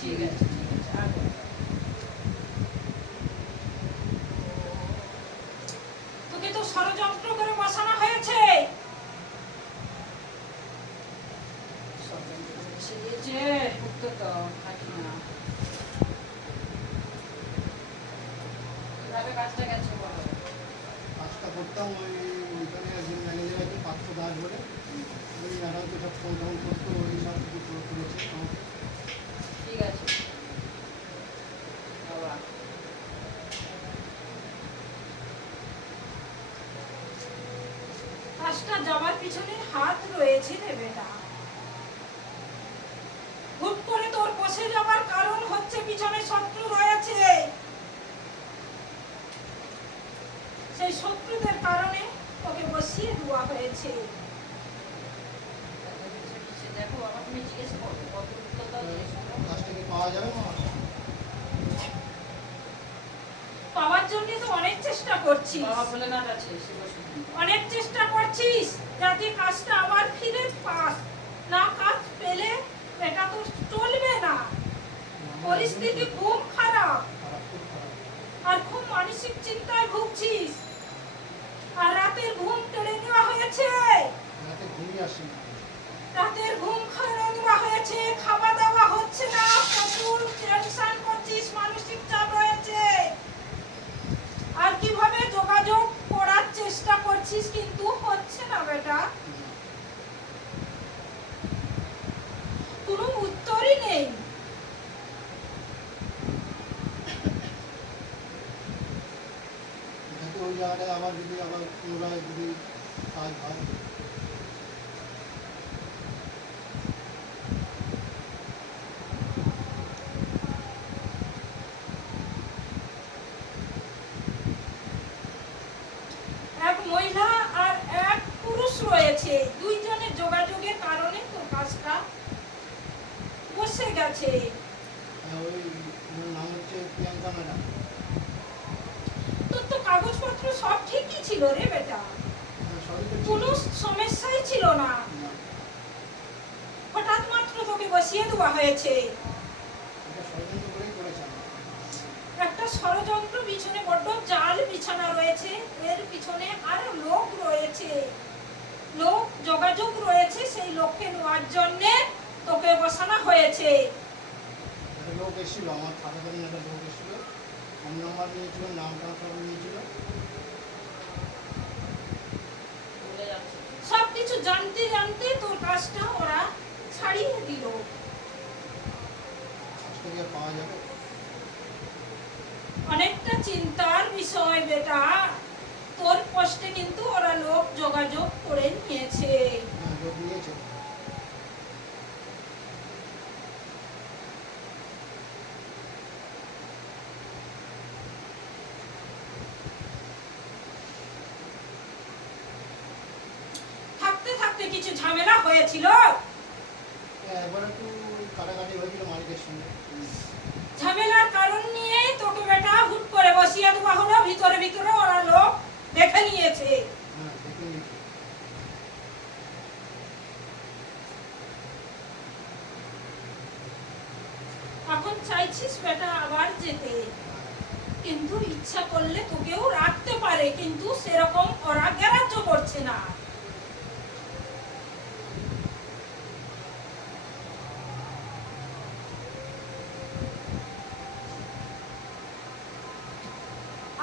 ঠিক আছে আর তোকে তো ষড়যন্ত্র করে বসানো হয়েছে। দিয়েছে উঠতে তো থাকি না কিভাবে কাজটা গেছে বলো। কাজটা করতাম ওইখানে একজন ম্যানেজার আছে পাঁচশো দাস বলে, ওই ম্যাডাম তো সব ফোন টোন করতো, ওই সব কিছু করেছে। ঠিক আছে বাবা। কাজটা যাবার পিছনে হাত রয়েছে রে বেটা। হুট করে তোর বসে যাবার কারণ হচ্ছে পিছনে শত্রু রয়েছে। সেই শত্রুদের কারণে তোকে বসিয়ে দেওয়া হয়েছে। দেখো বাবা তুমি জিজ্ঞেস করো কত উত্তর দাও জিজ্ঞেস করো। কাজটা কি পাওয়া যাবে না? পাওয়ার জন্য তো অনেক চেষ্টা করছিস। বাবা বলে না আছে সে বসে অনেক চেষ্টা করছিস যাতে কাজটা আবার ফিরে পাস। না কাজ পেলে এটা তো চলবে না। পরিস্থিতি খুব খারাপ আর খুব মানসিক চিন্তায় ভুগছিস। আর রাতের ঘুম কেড়ে নেওয়া হয়েছে। রাতে ঘুমিয়ে আসে না। রাতের ঘুম কেড়ে নেওয়া হয়েছে, খাওয়া দাওয়া হচ্ছে না, প্রচুর টেনশন করছিস, মানসিক চাপ রয়েছে। আর কিভাবে যোগাযোগ করার চেষ্টা করছিস কিন্তু হচ্ছে না বেটা। কোনো উত্তরই নেই। ওই জায়গাটায় আবার যদি আবার পুনরায় যদি কাজ হয়, এক মহিলা আর এক পুরুষ রয়েছে, দুইজনের যোগাযোগের কারণে তো কাজটা বসে গেছে। ওই ওর নাম হচ্ছে প্রিয়াঙ্কা ম্যাডাম। তোর তো কাগজপত্র সব ঠিকই ছিল রে বেটা, সবই তো কোনো সমস্যাই ছিল না। হঠাৎ মাত্র তোকে বসিয়ে দেওয়া হয়েছে। এটা ষড়যন্ত্র করেই করেছে। একটা ষড়যন্ত্র পিছনে বড্ড জাল বিছানা রয়েছে, এর পিছনে আরো লোক রয়েছে, লোক যোগাযোগ রয়েছে। সেই লোককে নেওয়ার জন্য তোকে বসানো হয়েছে। একটা লোক এসেছিল, আমার থাকাকালীন একটা লোক এসেছিল, ফোন নাম্বার নিয়েছিল, নামটা সব নিয়েছিল। বলে যাচ্ছে সবকিছু জানতে জানতে তোর কাজটা ওরা ছাড়িয়ে দিল। আজকে কি আর পাওয়া যাবে? অনেকটা চিন্তার বিষয় বেটা। তোর কষ্টে কিন্তু ওরা লোক যোগাযোগ করে নিয়েছে। হ্যাঁ, লোক নিয়েছে। থাকতে থাকতে কিছু ঝামেলা হয়েছিল। একবার একটু কাটাকাটি হয়েছিল মালিকের সঙ্গে। ঝামেলার কারণ নিয়ে তোকে বেটা হুট করে বসিয়ে দেওয়া হলো। ভিতরে ভিতরে ওরা লোক দেখে নিয়েছে। হ্যাঁ, দেখে নিয়েছি। এখন চাইছিস বেটা আবার যেতে, কিন্তু ইচ্ছা করলে তোকেও রাখতে পারে, কিন্তু সেরকম ওরা গ্রাহ্য করছে না।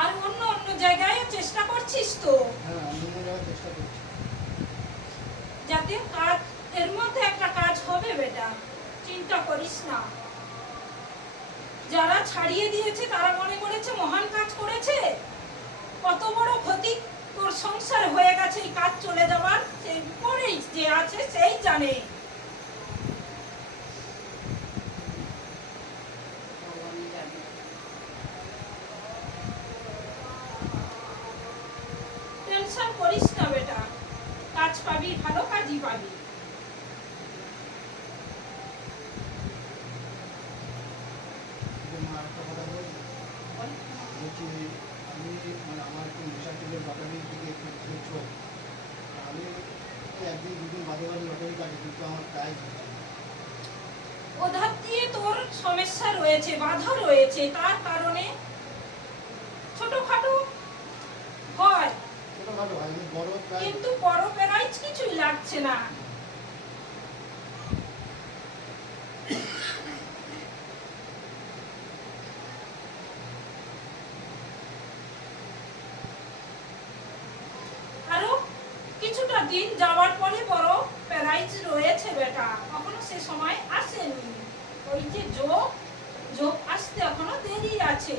আর অন্য অন্য জায়গায় চেষ্টা করছিস তো, হ্যাঁ, আমি অন্য জায়গায় চেষ্টা করছি। যাতে কাজ এর মধ্যে একটা কাজ হবে বেটা, চিন্তা করিস না। যারা ছাড়িয়ে দিয়েছে তারা মনে করেছে মহান কাজ করেছে। কত বড় ক্ষতি তোর সংসার হয়ে গেছে এই কাজ চলে যাবার। সেই পরেই যে আছে সেই জানে। ভগবানই জানে। টেনশন করিস না বেটা, কাজ পাবি, ভালো কাজই পাবি। মা একটা কথা বলছি, বলছি আমি মানে আমার একটু নেশা ছিল লটারির দিকে একটু চোখ। আমি একদিন দুদিন বাদে বাদে লটারি কাটি, কিন্তু আমার প্রাইজ হচ্ছে না। সমস্যা রয়েছে, বাধা রয়েছে, তার কারণে ছোটখাটো হয়, ছোটখাটো হয়, বড় প্রায় কিন্তু বড় প্রাইজ কিছুই লাগছে না। আরো কিছুটা দিন যাওয়ার পরে বড় প্রাইজ রয়েছে বেটা, এখনো সে সময় আসেনি। ওই যে যোগ আসতে এখনো দেরি আছে।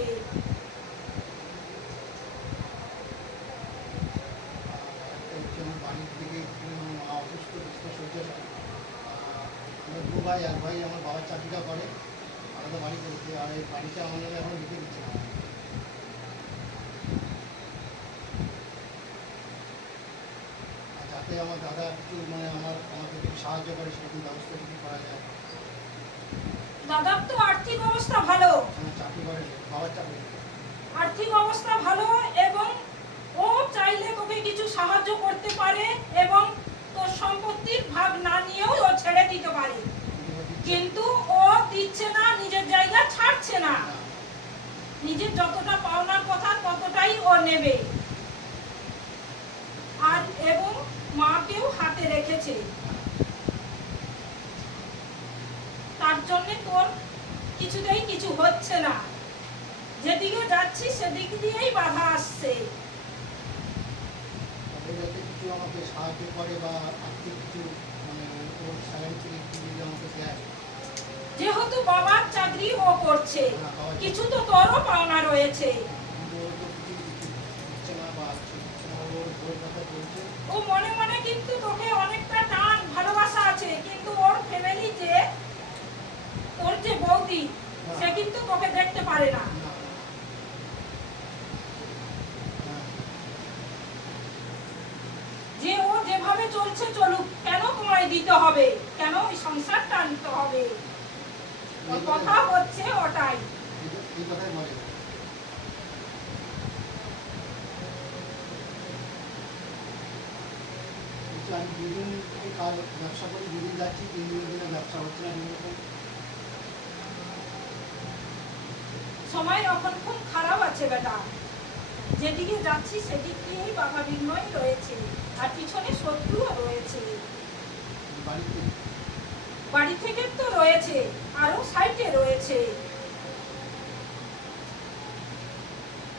যেমন বাড়ির দিকে মা অসুস্থ শয্যা, আমার দু ভাই, এক ভাই আমার বাবার চাকরিটা করে, আলাদা বাড়ি করেছে, আর এই বাড়িটা আমার নামে এখনো লিখে দিচ্ছে না। আর যাতে আমার দাদা একটু মানে আমাকে একটু সাহায্য করে, সেরকম ব্যবস্থা যদি করা যায়। দাদার তো আর্থিক অবস্থা ভালো, আমার চাকরি করে, বাবার চাকরি করে। আর্থিক অবস্থা ভালো, এবং ও চাইলে তোকে কিছু সাহায্য করতে পারে এবং তোর সম্পত্তির ভাগ না নিয়েও ও ছেড়ে দিতে পারে, কিন্তু ও দিচ্ছে না, নিজের জায়গা ছাড়ছে না। নিজের যতটা পাওনার কথা ততটাই ও নেবে, আর এবং মাকেও হাতে রেখেছে। তার জন্য তোর কিছুতেই কিছু হচ্ছে না, যেদিকে যাচ্ছি সেদিক দিয়েই বাধা আসছে। তাদের যাতে কিছু আমাকে সাহায্য করে বা আর্থিক কিছু মানে ওর স্যালারি থেকে একটু যদি আমাকে দেয়। যেহেতু বাবার চাকরি ও করছে, কিছু তো তোরও পাওনা রয়েছে। কিন্তু ও তো কিছু দিচ্ছে না বা দিচ্ছে না, ওর বই কথা চলছে। ও মনে মনে কিন্তু তোকে অনেকটা টান ভালোবাসা আছে, কিন্তু ওর ফ্যামিলি যে তোর যে বৌদি, সে কিন্তু তোকে দেখতে পারে না। যে ও যেভাবে চলছে চলুক, কেন তোমায় দিতে হবে, কেন ওই সংসারটা আনতে হবে? ওর কথা হচ্ছে ওটাই। এই কথাই বলে। আমি দুদিন কাজ ব্যবসা করি, দুদিন যাচ্ছি, 3 দিনের দিনে ব্যবসা হচ্ছে না এরকম। সময় এখন খুব খারাপ আছে বেটা, যেদিকে যাচ্ছি সেদিক দিয়েই বাধা বিঘ্নই রয়েছে, আর পিছনে শত্রুও রয়েছে। বাড়ি থেকে তো রয়েছে, আরো সাইটে রয়েছে।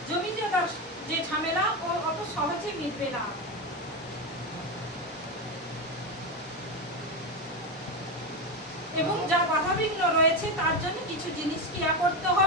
জমি জায়গার যে ঝামেলা ও অত সহজে মিটবে না। এবং যা বাধা বিঘ্ন রয়েছে তার জন্য কিছু জিনিস ক্রিয়া করতে হবে।